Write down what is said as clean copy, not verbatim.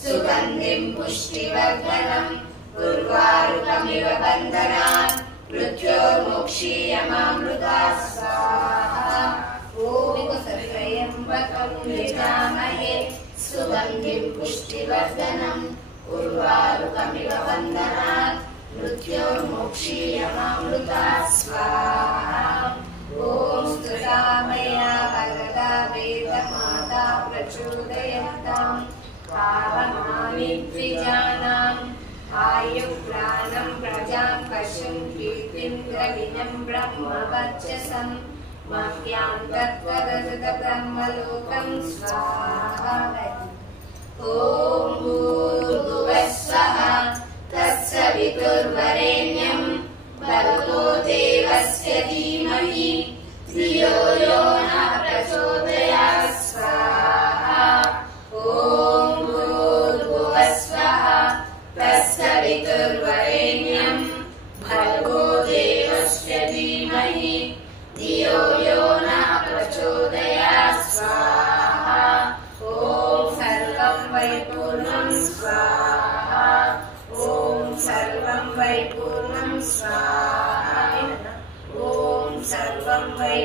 सुगन्धिं पुष्टिवर्धनम् उर्वारुकमिव बन्धनान् मृत्योर्मुक्षीयमामृतात् स्वाहा। ॐ त्र्यम्बकं यजामहे सुगन्धिं पुष्टिवर्धनम् उर्वारुकमिव बन्धनात् मृत्योर्मुक्षीयमामृतात् स्वाहा। ॐ स्तुता मया वरदा वेदमाता प्रचोदयताम् पावनानि द्विजानाम् आयुप्राणं प्रजां पशुं कीर्तिं द्रविणं ब्रह्मवर्चसं मह्यां तत्त्वदृतब्रह्मलोकं स्वाहा। ॐ भूर्भुवः स्वः तत्सवितुर्वरेण्यं भर्गो देवस्य धीमहि धियो यो नः प्रचोदयात् स्वाहा। ॐ भूर्भुवः स्वः तत्सवितुर्वरेण्यं भर्गो देवस्य धीमहि धियो यो नः प्रचोदयात् स्वाहा। ॐ सर्वं वै पूर्णं स्वाहा। ॐ सर्वं वै पूर्णं स्वाहा। ॐ सर्वं वै